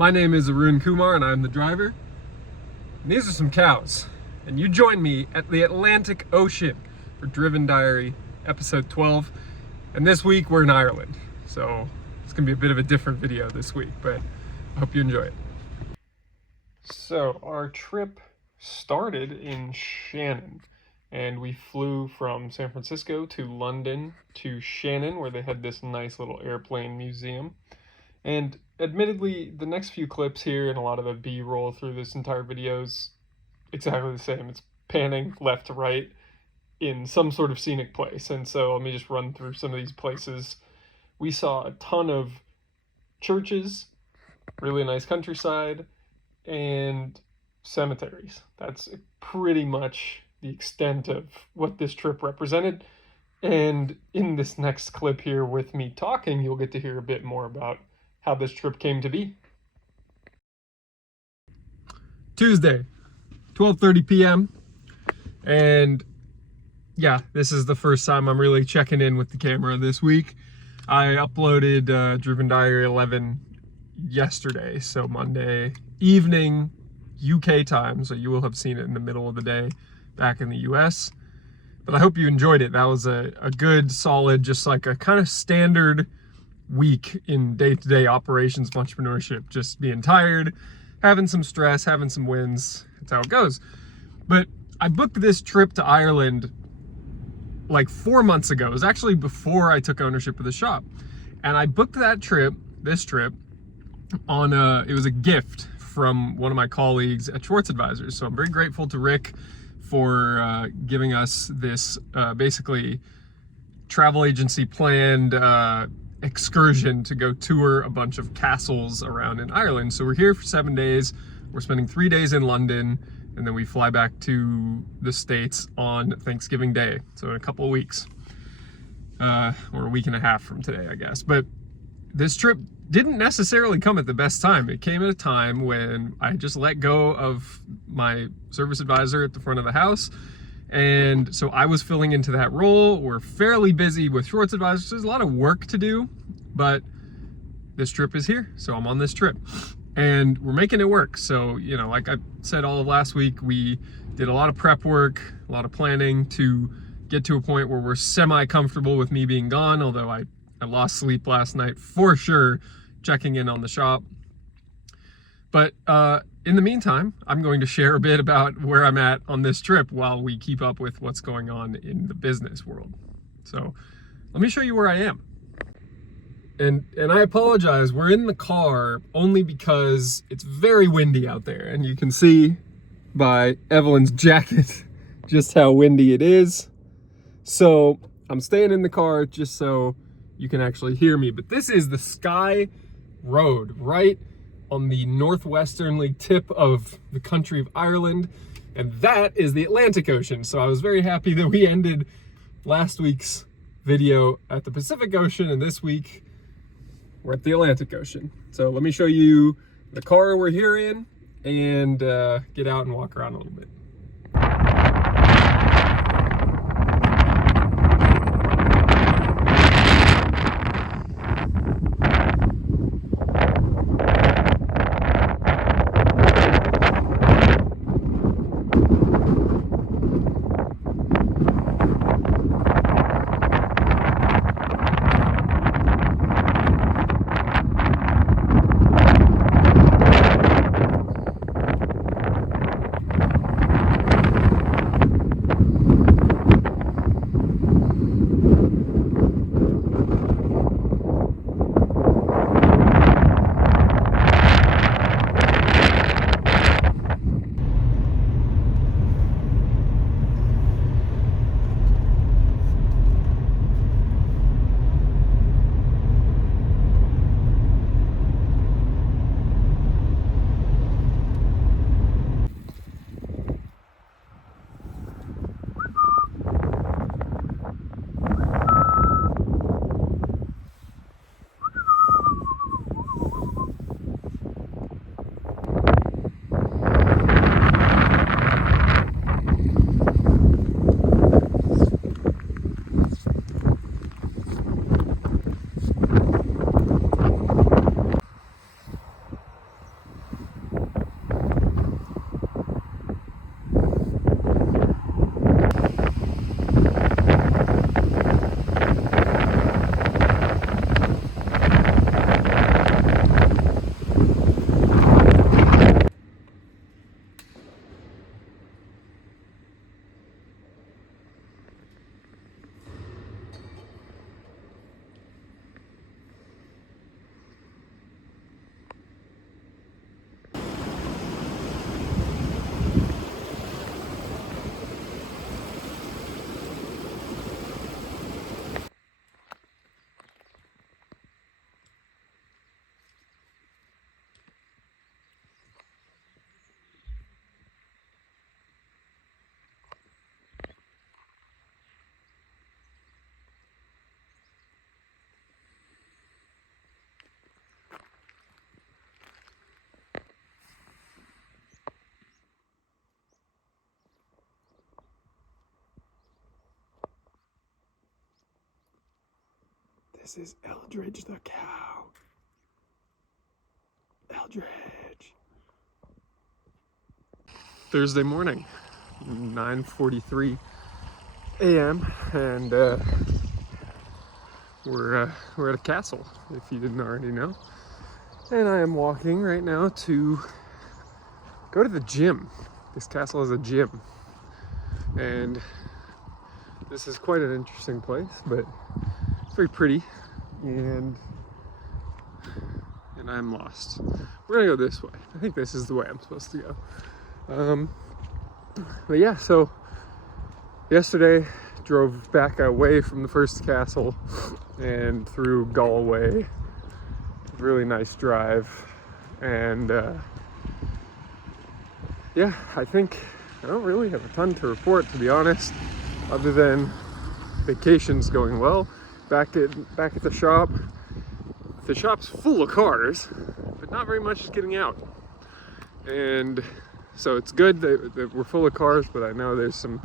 My name is Arun and I'm the driver. And these are some cows. And you join me at the Atlantic Ocean for Driven Diary episode 12. And this week we're in Ireland. So it's gonna be a bit of a different video this week, but I hope you enjoy it. So our trip started in Shannon. And we flew from San Francisco to London to Shannon, where they had this nice little airplane museum. And admittedly, the next few clips here and a lot of the B-roll through this entire video is exactly the same. It's panning left to right in some sort of scenic place. And so let me just run through some of these places. We saw a ton of churches, really nice countryside, and cemeteries. That's pretty much the extent of what this trip represented. And in this next clip here with me talking, you'll get to hear a bit more about how this trip came to be. Tuesday, 12:30 p.m. And yeah, this is the first time I'm really checking in with the camera this week. I uploaded Driven Diary 11 yesterday, so Monday evening UK time, so you will have seen it in the middle of the day back in the US. But I hope you enjoyed it. That was a good, solid, just like a kind of standard week in day-to-day operations entrepreneurship. Just being tired, having some stress, having some wins. That's how it goes. But I booked this trip to Ireland like 4 months ago. It was actually before I took ownership of the shop. And I booked that trip, this trip, on it was a gift from one of my colleagues at Schwartz Advisors. So I'm very grateful to Rick for giving us this basically travel agency planned excursion to go tour a bunch of castles around in Ireland. So we're here for 7 days. We're spending 3 days in London, and then we fly back to the States on Thanksgiving Day. So in a couple of weeks, or a week and a half from today, I guess. But this trip didn't necessarily come at the best time. It came at a time when I just let go of my service advisor at the front of the house. And so I was filling into that role. We're fairly busy with Schwartz Advisors. There's a lot of work to do, but this trip is here. So I'm on this trip and we're making it work. So, you know, like I said all of last week, we did a lot of prep work, a lot of planning to get to a point where we're semi-comfortable with me being gone. Although I lost sleep last night for sure, checking in on the shop. But in the meantime, I'm going to share a bit about where I'm at on this trip while we keep up with what's going on in the business world. So let me show you where I am. And I apologize, we're in the car only because it's very windy out there. And you can see by Evelyn's jacket just how windy it is. So I'm staying in the car just so you can actually hear me. But this is the Skye Road, right on the northwesternly tip of the country of Ireland, and that is the Atlantic Ocean. So I was very happy that we ended last week's video at the Pacific Ocean, and this week we're at the Atlantic Ocean. So let me show you the car we're here in and get out and walk around a little bit. This is Eldridge the cow. Eldridge. Thursday morning, 9:43 a.m. and we're at a castle, if you didn't already know. And I am walking right now to go to the gym. This castle is a gym. And this is quite an interesting place, but it's very pretty, and I'm lost. We're gonna go this way. I think this is the way I'm supposed to go. But yeah, so yesterday drove back away from the first castle and through Galway. Really nice drive, and yeah, I think I don't really have a ton to report, to be honest, other than vacation's going well. Back at the shop. The shop's full of cars, but not very much is getting out. And so it's good that we're full of cars, but I know there's some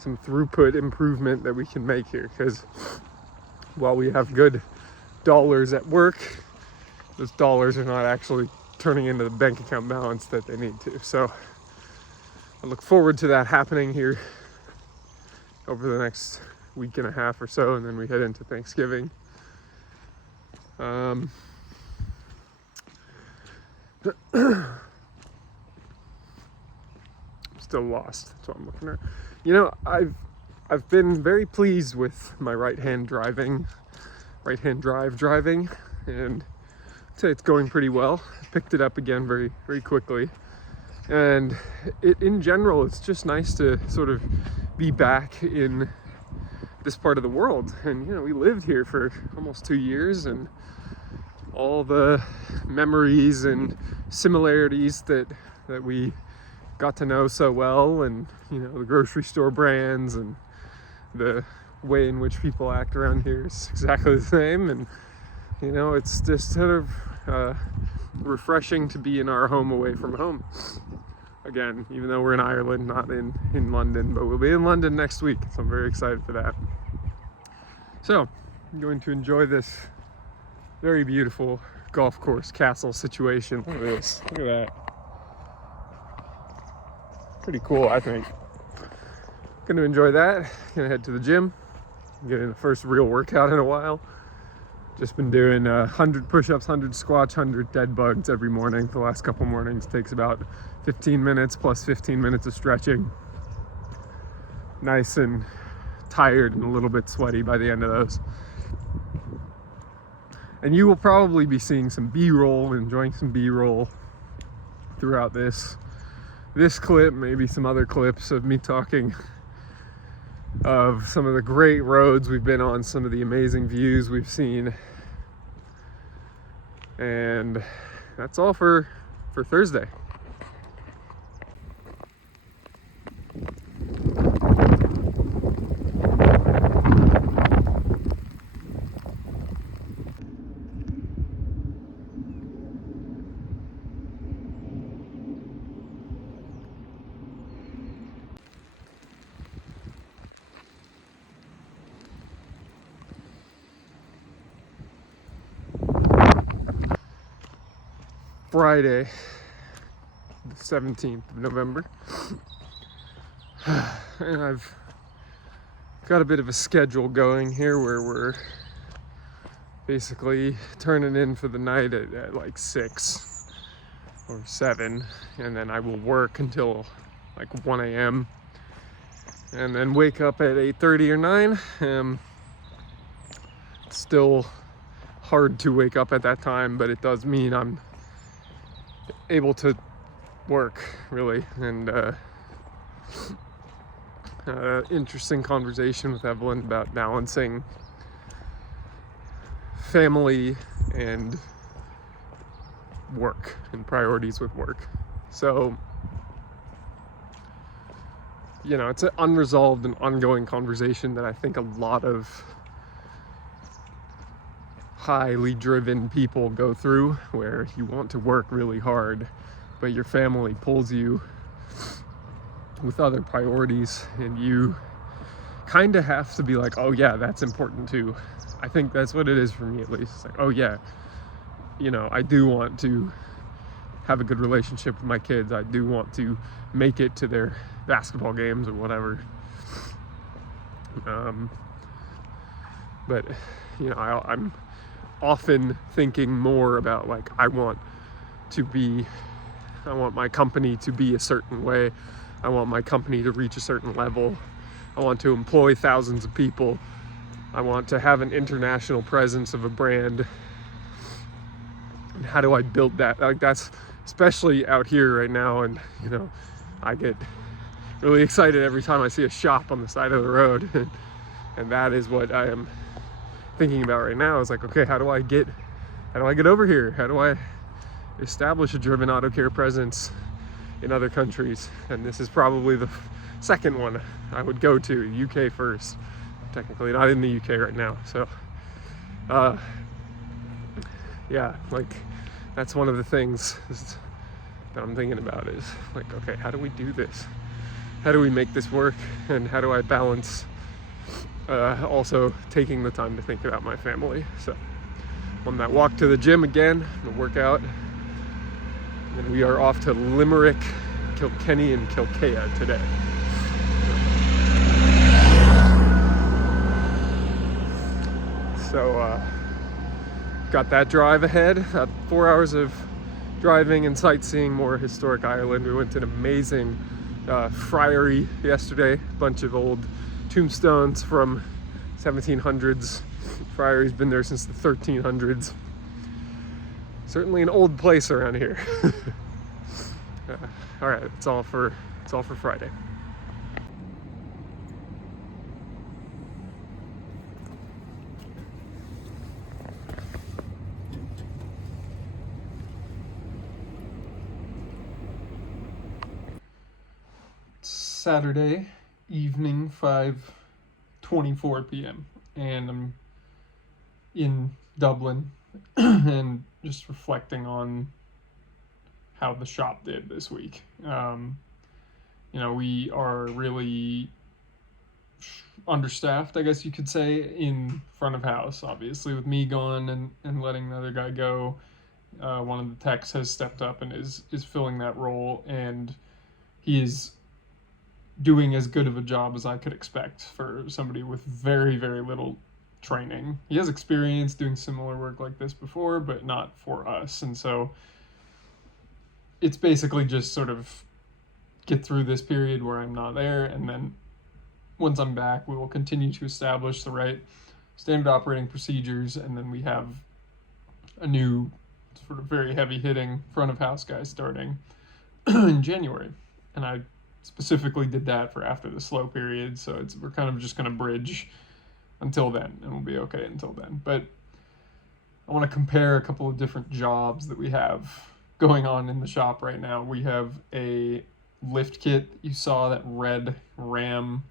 throughput improvement that we can make here, because while we have good dollars at work, those dollars are not actually turning into the bank account balance that they need to. So I look forward to that happening here over the next week and a half or so, and then we head into Thanksgiving. Still lost. That's what I'm looking at. You know, I've been very pleased with my right-hand drive driving, and I'd say it's going pretty well. I picked it up again very, very quickly. And in general, it's just nice to sort of be back in this part of the world. And you know, we lived here for almost 2 years, and all the memories and similarities that we got to know so well, and you know, the grocery store brands and the way in which people act around here is exactly the same. And you know, it's just sort of refreshing to be in our home away from home again, even though we're in Ireland, not in London, but we'll be in London next week, so I'm very excited for that. So I'm going to enjoy this very beautiful golf course castle situation. Look at this, look at that. Pretty cool, I think. Gonna enjoy that. Gonna head to the gym, getting the first real workout in a while. Just been doing 100 push-ups, 100 squats, 100 dead bugs every morning for the last couple mornings. Takes about 15 minutes plus 15 minutes of stretching. Nice and tired and a little bit sweaty by the end of those. And you will probably be seeing some B-roll, enjoying some B-roll throughout this clip, maybe some other clips of me talking of some of the great roads we've been on, some of the amazing views we've seen. And that's all for Thursday. Friday, the 17th of November, and I've got a bit of a schedule going here where we're basically turning in for the night at like 6 or 7, and then I will work until like 1 a.m. and then wake up at 8:30 or 9. It's still hard to wake up at that time, but it does mean I'm able to work, really. And interesting conversation with Evelyn about balancing family and work and priorities with work. So, you know, it's an unresolved and ongoing conversation that I think a lot of highly driven people go through, where you want to work really hard, but your family pulls you with other priorities, and you kind of have to be like, oh yeah, that's important too. I think that's what it is for me, at least. It's like, oh yeah, you know, I do want to have a good relationship with my kids. I do want to make it to their basketball games or whatever. But you know, I'm often thinking more about, like, I want my company to be a certain way. I want my company to reach a certain level. I want to employ thousands of people. I want to have an international presence of a brand. And how do I build that? Like, that's especially out here right now. And, you know, I get really excited every time I see a shop on the side of the road. And that is what I am thinking about right now. Is like, okay, how do I get over here? How do I establish a Driven Auto Care presence in other countries? And this is probably the second one I would go to. UK first, technically not in the UK right now. So yeah, like, that's one of the things that I'm thinking about, is like, okay, how do we do this? How do we make this work? And how do I balance also taking the time to think about my family? So on that walk to the gym again, the workout, and we are off to Limerick, Kilkenny, and Kilkea today. So got that drive ahead, 4 hours of driving and sightseeing more historic Ireland. We went to an amazing friary yesterday, a bunch of old tombstones from 1700s. Friary's been there since the 1300s. Certainly an old place around here. All right, it's all for Friday. Saturday evening, 5:24 p.m. and I'm in Dublin and just reflecting on how the shop did this week. You know, we are really understaffed, I guess you could say, in front of house, obviously, with me gone and letting the other guy go. One of the techs has stepped up and is filling that role, and he is doing as good of a job as I could expect for somebody with very, very little training. He has experience doing similar work like this before, but not for us. And so it's basically just sort of get through this period where I'm not there, and then once I'm back, we will continue to establish the right standard operating procedures, and then we have a new sort of very heavy-hitting front of house guy starting in January. And I specifically did that for after the slow period, so we're kind of just going to bridge until then, and we'll be okay until then. But I want to compare a couple of different jobs that we have going on in the shop right now. We have a lift kit. You saw that red Ram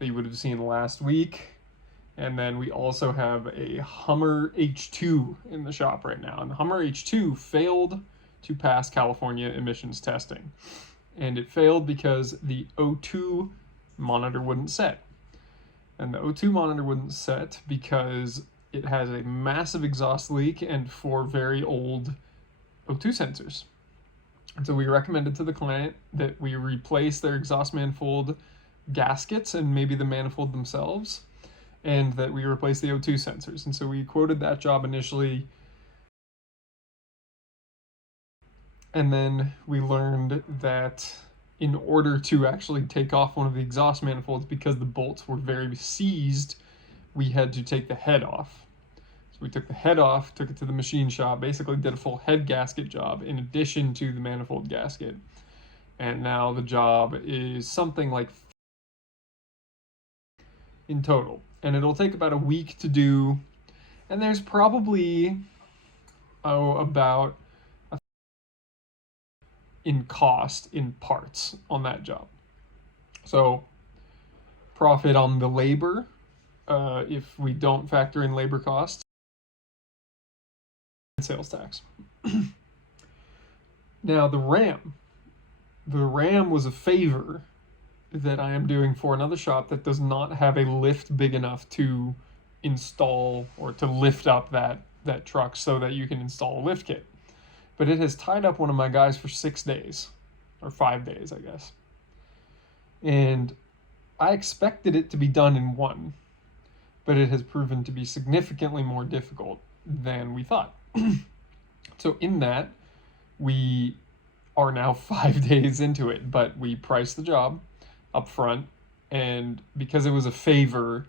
that you would have seen last week. And then we also have a Hummer H2 in the shop right now. And the Hummer H2 failed to pass California emissions testing. And it failed because the O2 monitor wouldn't set. And the O2 monitor wouldn't set because it has a massive exhaust leak and 4 very old O2 sensors. And so we recommended to the client that we replace their exhaust manifold gaskets and maybe the manifold themselves, and that we replace the O2 sensors. And so we quoted that job initially. And then we learned that in order to actually take off one of the exhaust manifolds, because the bolts were very seized, we had to take the head off. So we took the head off, took it to the machine shop, basically did a full head gasket job in addition to the manifold gasket. And now the job is something like in total. And it'll take about a week to do. And there's probably, about in cost in parts on that job. So profit on the labor, if we don't factor in labor costs, and sales tax. Now the RAM was a favor that I am doing for another shop that does not have a lift big enough to install or to lift up that truck so that you can install a lift kit. But it has tied up one of my guys for 6 days, or 5 days, I guess. And I expected it to be done in one, but it has proven to be significantly more difficult than we thought. So in that, we are now 5 days into it, but we priced the job up front, and because it was a favor,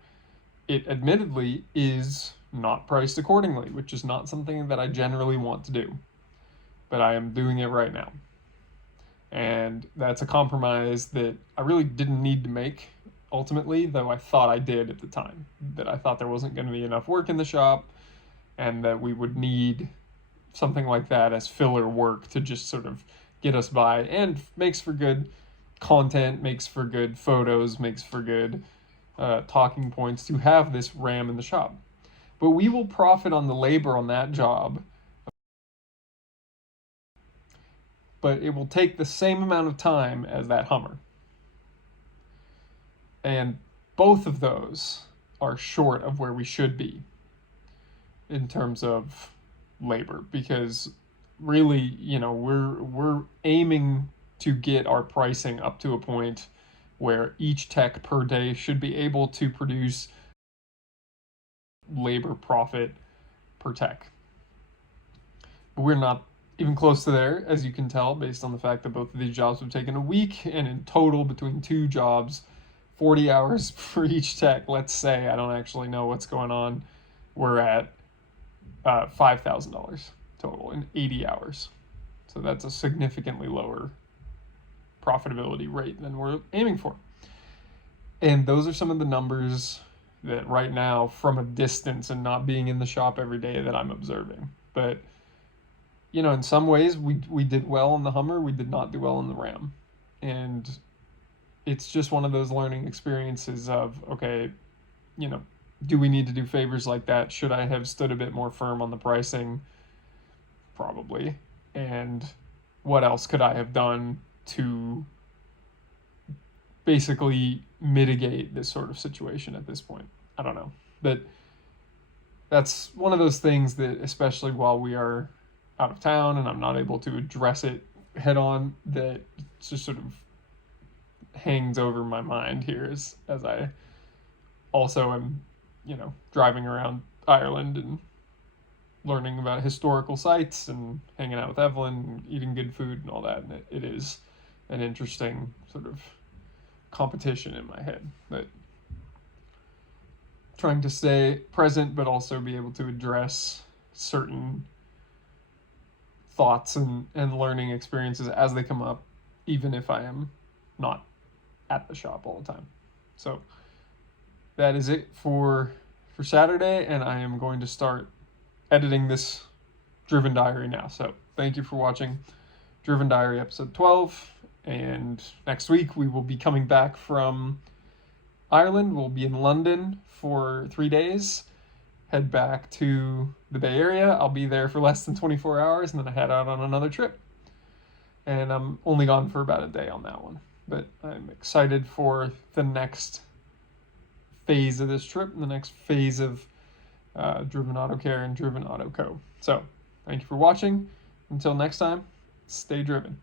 it admittedly is not priced accordingly, which is not something that I generally want to do, but I am doing it right now. And that's a compromise that I really didn't need to make ultimately, though I thought I did at the time, that I thought there wasn't going to be enough work in the shop and that we would need something like that as filler work to just sort of get us by, and makes for good content, makes for good photos, makes for good talking points to have this RAM in the shop. But we will profit on the labor on that job, but it will take the same amount of time as that Hummer. And both of those are short of where we should be in terms of labor, because really, you know, we're aiming to get our pricing up to a point where each tech per day should be able to produce labor profit per tech. But we're not even close to there, as you can tell, based on the fact that both of these jobs have taken a week, and in total between two jobs, 40 hours for each tech, let's say. I don't actually know what's going on. We're at $5,000 total in 80 hours. So that's a significantly lower profitability rate than we're aiming for. And those are some of the numbers that right now, from a distance and not being in the shop every day, that I'm observing. But, you know, in some ways we did well on the Hummer, we did not do well on the Ram. And it's just one of those learning experiences of, okay, you know, do we need to do favors like that? Should I have stood a bit more firm on the pricing? Probably. And what else could I have done to basically mitigate this sort of situation at this point? I don't know. But that's one of those things that, especially while we are out of town and I'm not able to address it head on, that just sort of hangs over my mind here as I also am, you know, driving around Ireland and learning about historical sites and hanging out with Evelyn and eating good food and all that. And it is an interesting sort of competition in my head, but trying to stay present but also be able to address certain thoughts and learning experiences as they come up, even if I am not at the shop all the time. So that is it for Saturday, and I am going to start editing this Driven Diary now. So thank you for watching Driven Diary episode 12, and next week we will be coming back from Ireland. We'll be in London for 3 days, head back to the Bay Area. I'll be there for less than 24 hours, and then I head out on another trip. And I'm only gone for about a day on that one. But I'm excited for the next phase of this trip, and the next phase of Driven Auto Care and Driven Auto Co. So, thank you for watching. Until next time, stay driven.